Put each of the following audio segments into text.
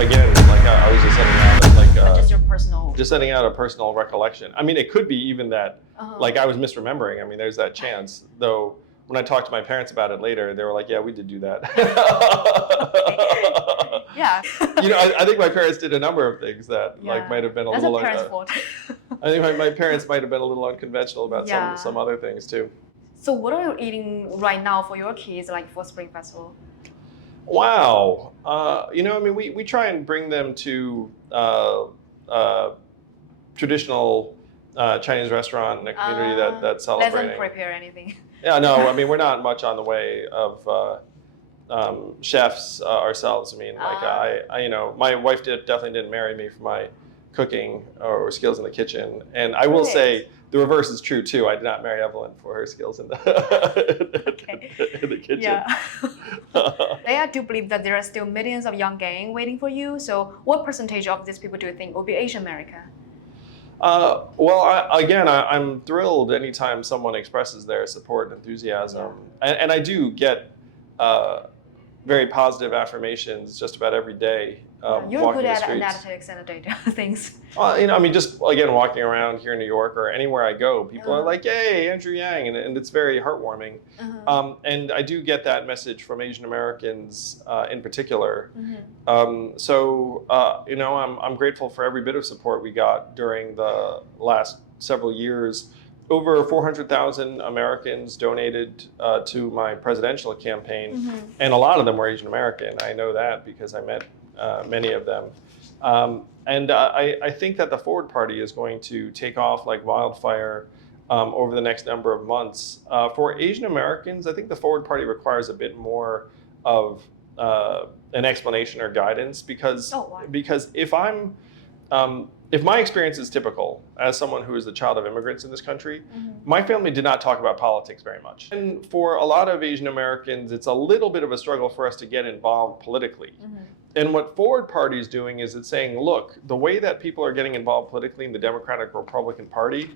again, like I was just setting out like just your personal. just setting out a personal recollection. I mean, it could be even that like I was misremembering. I mean, there's that chance. Though when I talked to my parents about it later, they were like, "Yeah, we did do that." Yeah. I think my parents did a number of things that like might have been a That's little. a parent's fault. I think my parents might have been a little unconventional about some other things too. So what are you eating right now for your kids, like for Spring Festival? Wow. I mean, we try and bring them to traditional Chinese restaurant in a community that's celebrating. Doesn't prepare anything. Yeah, no, I mean, we're not much on the way of chefs ourselves. I mean, like I my wife definitely didn't marry me for my cooking or skills in the kitchen. And I will say the reverse is true too. I did not marry Evelyn for her skills in the, in the kitchen. Yeah. I do believe that there are still millions of young gang waiting for you. So what percentage of these people do you think will be Asian American? Well, I'm thrilled anytime someone expresses their support and enthusiasm. And I do get very positive affirmations just about every day. You're good at analytics and data things. I mean, just again, walking around here in New York or anywhere I go, people are like, "Hey, Andrewyang," and it's very heartwarming. And I do get that message from Asian Americans in particular. So I'm grateful for every bit of support we got during the last several years. Over 400,000 Americans donated to my presidential campaign, and a lot of them were Asian American. I know that because I met many of them. And I think that the Forward Party is going to take off like wildfire over the next number of months. For Asian Americans, I think the Forward Party requires a bit more of an explanation or guidance because if my experience is typical as someone who is the child of immigrants in this country, my family did not talk about politics very much. And for a lot of Asian Americans, it's a little bit of a struggle for us to get involved politically. And what Forward Party is doing is it's saying, look, the way that people are getting involved politically in the Democratic Republican Party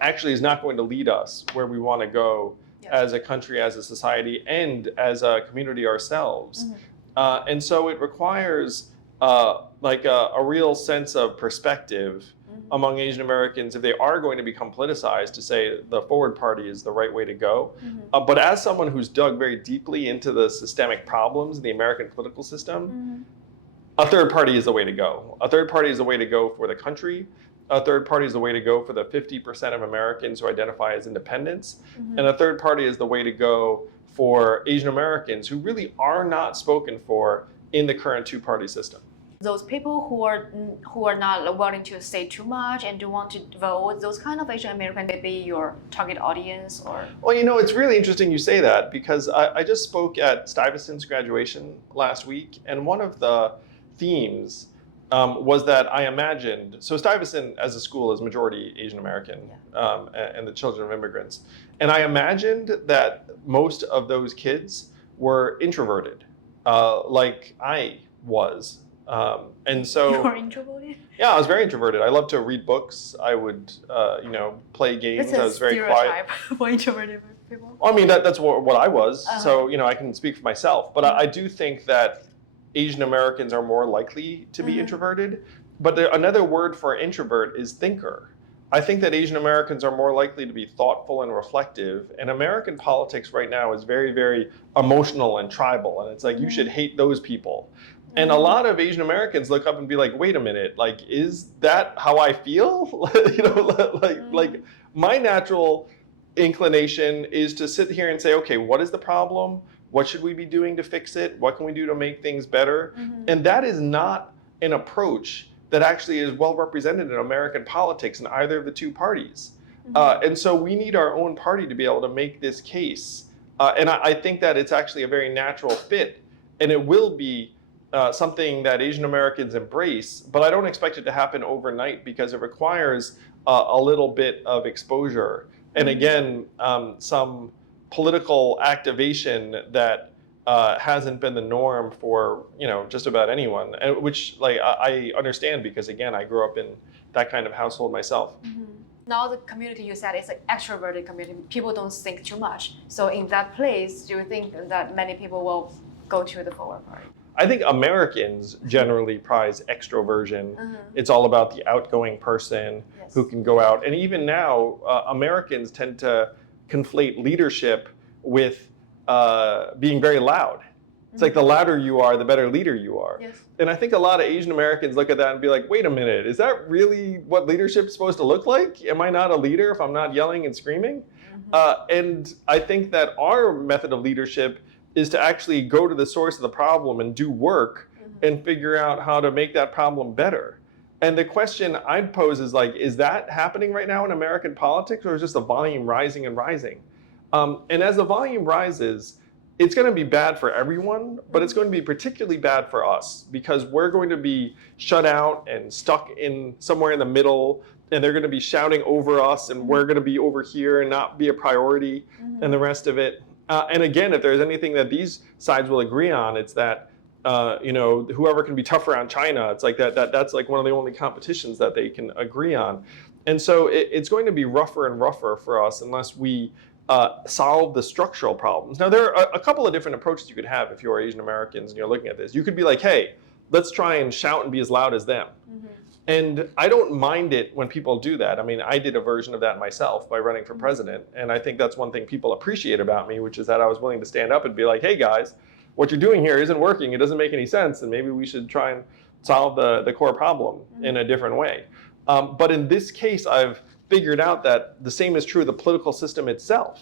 actually is not going to lead us where we want to go as a country, as a society, and as a community ourselves. And so it requires like a real sense of perspective among Asian Americans if they are going to become politicized to say the Forward Party is the right way to go. But as someone who's dug very deeply into the systemic problems in the American political system, a third party is the way to go. A third party is the way to go for the country. A third party is the way to go for the 50% of Americans who identify as independents. And a third party is the way to go for Asian Americans who really are not spoken for in the current two-party system. Those people who are not willing to say too much and don't want to vote, those kind of Asian American may be your target audience, or? Well, it's really interesting you say that because I just spoke at Stuyvesant's graduation last week, and one of the themes was that I imagined, so Stuyvesant as a school is majority Asian American and the children of immigrants, and I imagined that most of those kids were introverted, like I was. And so you were introverted? Yeah, I was very introverted. I loved to read books. I would, play games. I was very quiet. For introverted people. I mean, that's what I was. So, I can speak for myself. But I do think that Asian Americans are more likely to be introverted. But another word for introvert is thinker. I think that Asian Americans are more likely to be thoughtful and reflective. And American politics right now is very, very emotional and tribal. And it's like, you should hate those people. And a lot of Asian Americans look up and be like, wait a minute, like, is that how I feel? Like my natural inclination is to sit here and say, okay, what is the problem? What should we be doing to fix it? What can we do to make things better? And that is not an approach that actually is well represented in American politics in either of the two parties. And so we need our own party to be able to make this case. And I think that it's actually a very natural fit, and it will be something that Asian Americans embrace, but I don't expect it to happen overnight because it requires a little bit of exposure. And again, some political activation that hasn't been the norm for just about anyone, and which I understand because again, I grew up in that kind of household myself. Now the community you said is an extroverted community. People don't think too much. So in that place, do you think that many people will go to the Forward Party? I think Americans generally prize extroversion. It's all about the outgoing person who can go out. And even now, Americans tend to conflate leadership with being very loud. It's like the louder you are, the better leader you are. Yes. And I think a lot of Asian Americans look at that and be like, wait a minute, is that really what leadership's supposed to look like? Am I not a leader if I'm not yelling and screaming? And I think that our method of leadership is to actually go to the source of the problem and do work and figure out how to make that problem better. And the question I'd pose is like, is that happening right now in American politics, or is just the volume rising and rising? And as the volume rises, it's going to be bad for everyone, but it's going to be particularly bad for us because we're going to be shut out and stuck in somewhere in the middle, and they're going to be shouting over us, and we're going to be over here and not be a priority, and the rest of it. And again, if there's anything that these sides will agree on, it's that whoever can be tough around China, it's like that's like one of the only competitions that they can agree on. And so it's going to be rougher and rougher for us unless we solve the structural problems. Now, there are a couple of different approaches you could have if you're Asian Americans and you're looking at this. You could be like, hey, let's try and shout and be as loud as them. And I don't mind it when people do that. I mean, I did a version of that myself by running for president. And I think that's one thing people appreciate about me, which is that I was willing to stand up and be like, hey guys, what you're doing here isn't working. It doesn't make any sense. And maybe we should try and solve the core problem in a different way. But in this case, I've figured out that the same is true of the political system itself.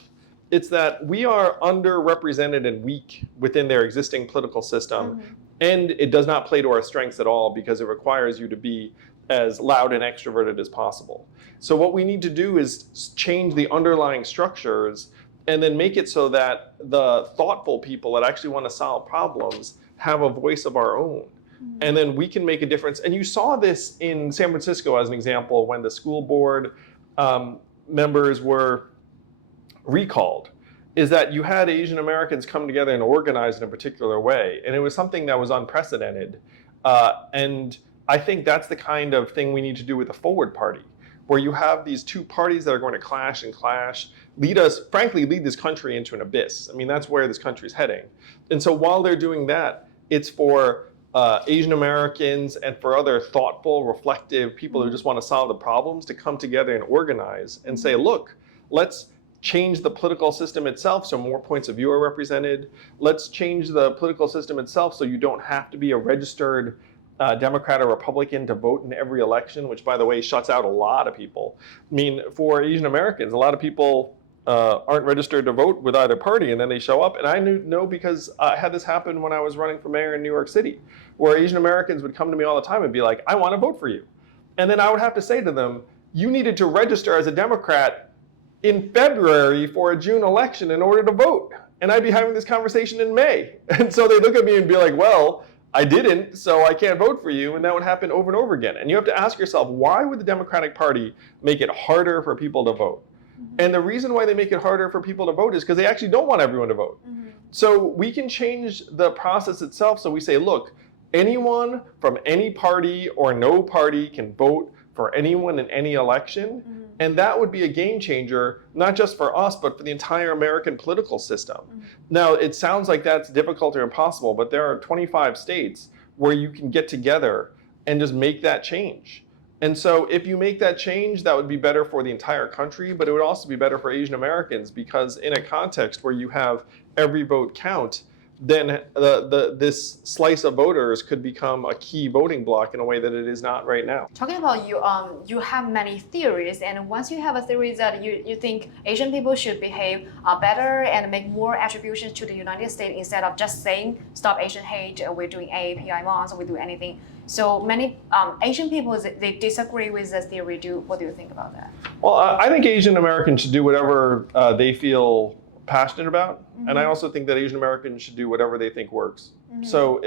It's that we are underrepresented and weak within their existing political system, and it does not play to our strengths at all because it requires you to be as loud and extroverted as possible. So what we need to do is change the underlying structures and then make it so that the thoughtful people that actually want to solve problems have a voice of our own. And then we can make a difference. And you saw this in San Francisco as an example when the school board members were recalled, is that you had Asian Americans come together and organize in a particular way. And it was something that was unprecedented. And I think that's the kind of thing we need to do with the Forward Party, where you have these two parties that are going to clash and clash, lead this country into an abyss. I mean, that's where this country is heading. And so while they're doing that, it's for Asian Americans and for other thoughtful, reflective people who just want to solve the problems to come together and organize and say, look, let's change the political system itself so more points of view are represented. Let's change the political system itself so you don't have to be a registered Democrat or Republican to vote in every election, which, by the way, shuts out a lot of people. I mean, for Asian Americans, a lot of people aren't registered to vote with either party, and then they show up. And I know because I had this happen when I was running for mayor in New York City, where Asian Americans would come to me all the time and be like, I want to vote for you. And then I would have to say to them, you needed to register as a Democrat in February for a June election in order to vote. And I'd be having this conversation in May. And so they look at me and be like, well, I didn't, so I can't vote for you. And that would happen over and over again. And you have to ask yourself, why would the Democratic Party make it harder for people to vote? And the reason why they make it harder for people to vote is because they actually don't want everyone to vote. So we can change the process itself. So we say, look, anyone from any party or no party can vote for anyone in any election. And that would be a game changer, not just for us, but for the entire American political system. Now, it sounds like that's difficult or impossible, but there are 25 states where you can get together and just make that change. And so if you make that change, that would be better for the entire country, but it would also be better for Asian Americans, because in a context where you have every vote count, then this slice of voters could become a key voting bloc in a way that it is not right now. Talking about you have many theories, and once you have a theory that you think Asian people should behave better and make more attributions to the United States instead of just saying stop Asian hate, we're doing AAPI months, we do anything. So many Asian people, they disagree with this theory. What do you think about that? Well, I think Asian Americans should do whatever they feel passionate about. And I also think that Asian Americans should do whatever they think works. So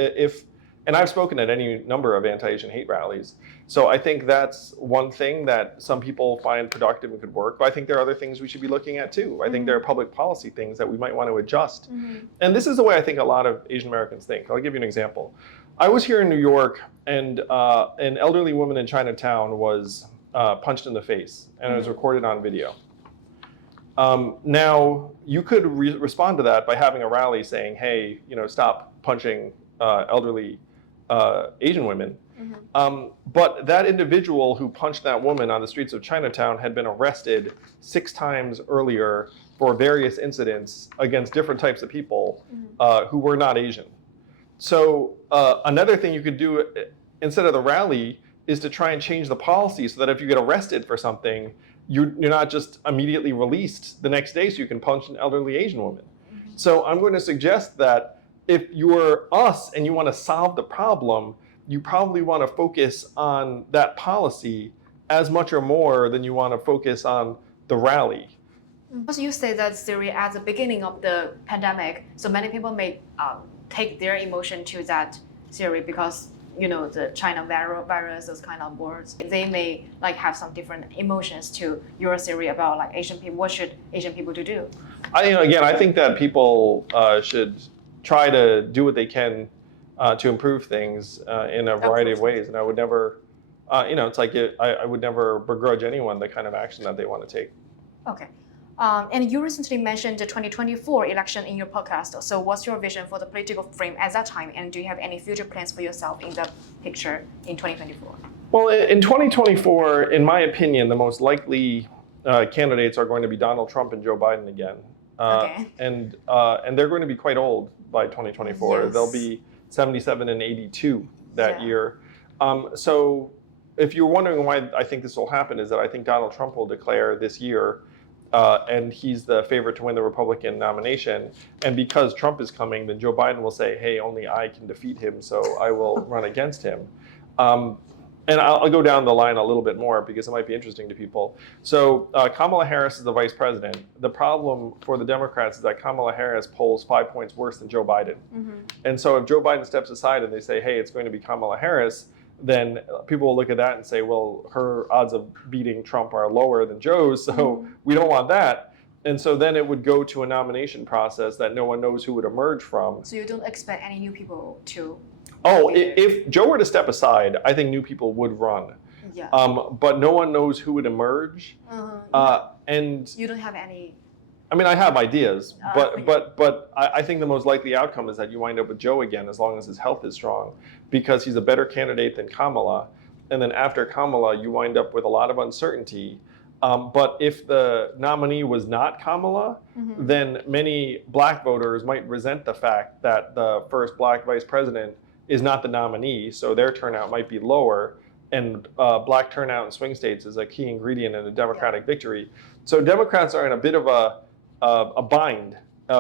and I've spoken at any number of anti-Asian hate rallies. So I think that's one thing that some people find productive and could work. But I think there are other things we should be looking at too. I think there are public policy things that we might want to adjust. And this is the way I think a lot of Asian Americans think. I'll give you an example. I was here in New York, and an elderly woman in Chinatown was punched in the face, and it was recorded on video. Now, you could respond to that by having a rally saying, hey, stop punching elderly Asian women. But that individual who punched that woman on the streets of Chinatown had been arrested 6 times earlier for various incidents against different types of people who were not Asian. So another thing you could do instead of the rally is to try and change the policy so that if you get arrested for something, you're not just immediately released the next day so you can punch an elderly Asian woman. So I'm going to suggest that if you're us and you want to solve the problem, you probably want to focus on that policy as much or more than you want to focus on the rally. Because you say that Syria at the beginning of the pandemic, so many people may take their emotion to that Syria because the China virus, those kind of words. They may have some different emotions to your theory about Asian people. What should Asian people do? I think that people should try to do what they can to improve things in a variety of ways. And I would never, it's like I would never begrudge anyone the kind of action that they want to take. Okay. And you recently mentioned the 2024 election in your podcast. So what's your vision for the political frame at that time? And do you have any future plans for yourself in the picture in 2024? Well, in 2024, in my opinion, the most likely candidates are going to be Donald Trump and Joe Biden again. Okay. And they're going to be quite old by 2024. Yes. They'll be 77 and 82 that year. So if you're wondering why I think this will happen, is that I think Donald Trump will declare this year and he's the favorite to win the Republican nomination. And because Trump is coming, then Joe Biden will say, hey, only I can defeat him, so I will run against him. And I'll go down the line a little bit more because it might be interesting to people. So Kamala Harris is the vice president. The problem for the Democrats is that Kamala Harris polls 5 points worse than Joe Biden. And so if Joe Biden steps aside and they say, hey, it's going to be Kamala Harris, then people will look at that and say, well, her odds of beating Trump are lower than Joe's, so we don't want that. And so then it would go to a nomination process that no one knows who would emerge from. So you don't expect any new people to? If Joe were to step aside, I think new people would run. Yeah. But no one knows who would emerge. And you don't have any? I mean, I have ideas, but I think the most likely outcome is that you wind up with Joe again, as long as his health is strong, because he's a better candidate than Kamala. And then after Kamala, you wind up with a lot of uncertainty. But if the nominee was not Kamala, then many black voters might resent the fact that the first black vice president is not the nominee, so their turnout might be lower. And black turnout in swing states is a key ingredient in a Democratic victory. So Democrats are in a bit of a bind,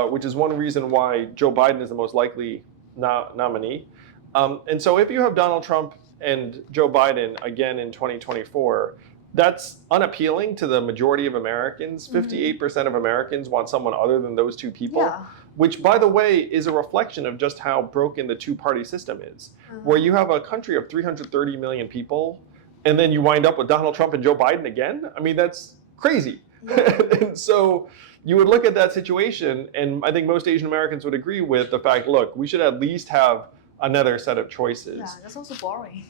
which is one reason why Joe Biden is the most likely nominee. And so if you have Donald Trump and Joe Biden again in 2024, that's unappealing to the majority of Americans. 58% of Americans want someone other than those two people, which, by the way, is a reflection of just how broken the two-party system is, where you have a country of 330 million people, and then you wind up with Donald Trump and Joe Biden again. I mean, that's crazy. And so you would look at that situation, and I think most Asian Americans would agree with the fact, look, we should at least have another set of choices. Yeah, that's also boring.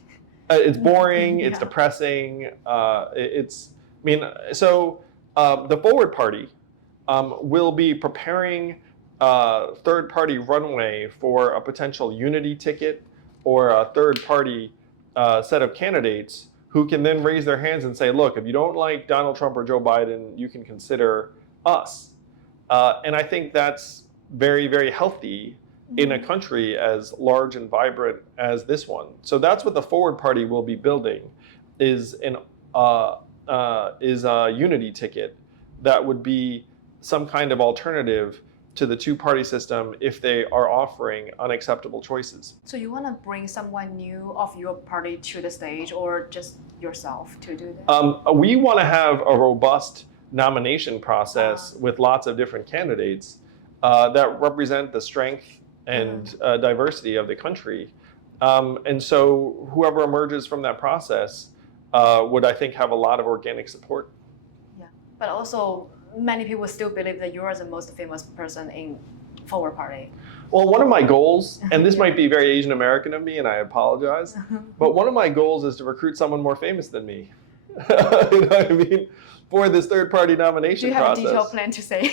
It's boring, it's depressing, the Forward Party will be preparing a third-party runway for a potential unity ticket or a third-party set of candidates who can then raise their hands and say, look, if you don't like Donald Trump or Joe Biden, you can consider us. And I think that's very, very healthy in a country as large and vibrant as this one. So that's what the Forward Party will be building, is a unity ticket that would be some kind of alternative to the two-party system if they are offering unacceptable choices. So you want to bring someone new of your party to the stage, or just yourself to do that? We want to have a robust nomination process with lots of different candidates that represent the strength and diversity of the country. And so whoever emerges from that process would, I think, have a lot of organic support. Yeah, but also many people still believe that you are the most famous person in Forward Party. Well, one of my goals, and this might be very Asian American of me, and I apologize, but one of my goals is to recruit someone more famous than me. You know what I mean? For this third-party nomination process. Do you have a detailed plan to say?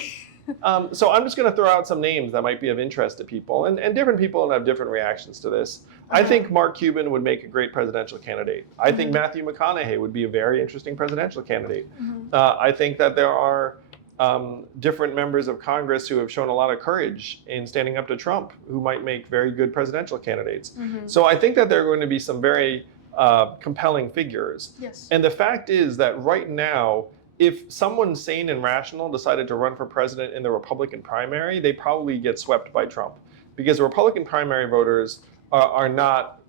So I'm just going to throw out some names that might be of interest to people, and different people have different reactions to this. I think Mark Cuban would make a great presidential candidate. I think Matthew McConaughey would be a very interesting presidential candidate. I think that there are different members of Congress who have shown a lot of courage in standing up to Trump, who might make very good presidential candidates. So I think that there are going to be some very compelling figures. Yes. And the fact is that right now, if someone sane and rational decided to run for president in the Republican primary, they probably get swept by Trump, because the Republican primary voters are not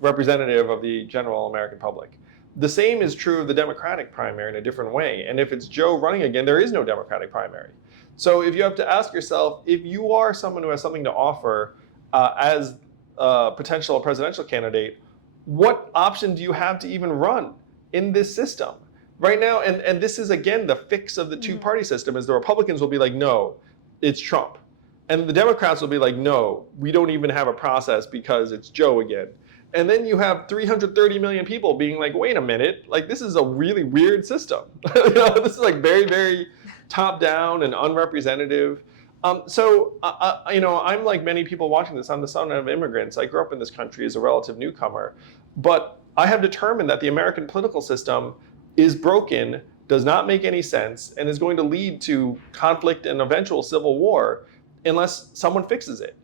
representative of the general American public. The same is true of the Democratic primary in a different way. And if it's Joe running again, there is no Democratic primary. So if you have to ask yourself, if you are someone who has something to offer as a potential presidential candidate, what option do you have to even run in this system? Right now, and this is again the fix of the two-party system, is the Republicans will be like, no, it's Trump. And the Democrats will be like, no, we don't even have a process because it's Joe again. And then you have 330 million people being like, wait a minute, like this is a really weird system. This is like very, very top down and unrepresentative. I'm like many people watching this, I'm the son of immigrants. I grew up in this country as a relative newcomer. But I have determined that the American political system is broken, does not make any sense, and is going to lead to conflict and eventual civil war unless someone fixes it.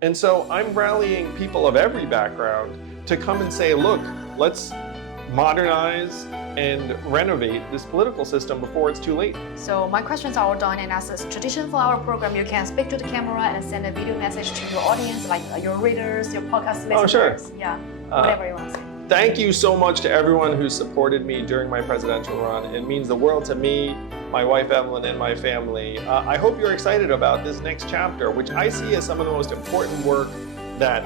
And so I'm rallying people of every background to come and say, look, let's modernize and renovate this political system before it's too late. So my questions are all done, and as a tradition for our program, you can speak to the camera and send a video message to your audience, like your readers, your podcast listeners. Oh, sure. Yeah, whatever you want to say. Thank you so much to everyone who supported me during my presidential run. It means the world to me, my wife Evelyn, and my family. I hope you're excited about this next chapter, which I see as some of the most important work that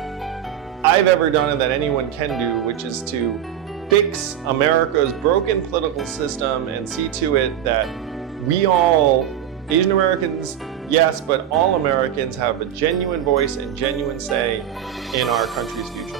I've ever done and that anyone can do, which is to fix America's broken political system and see to it that we all, Asian Americans, yes, but all Americans have a genuine voice and genuine say in our country's future.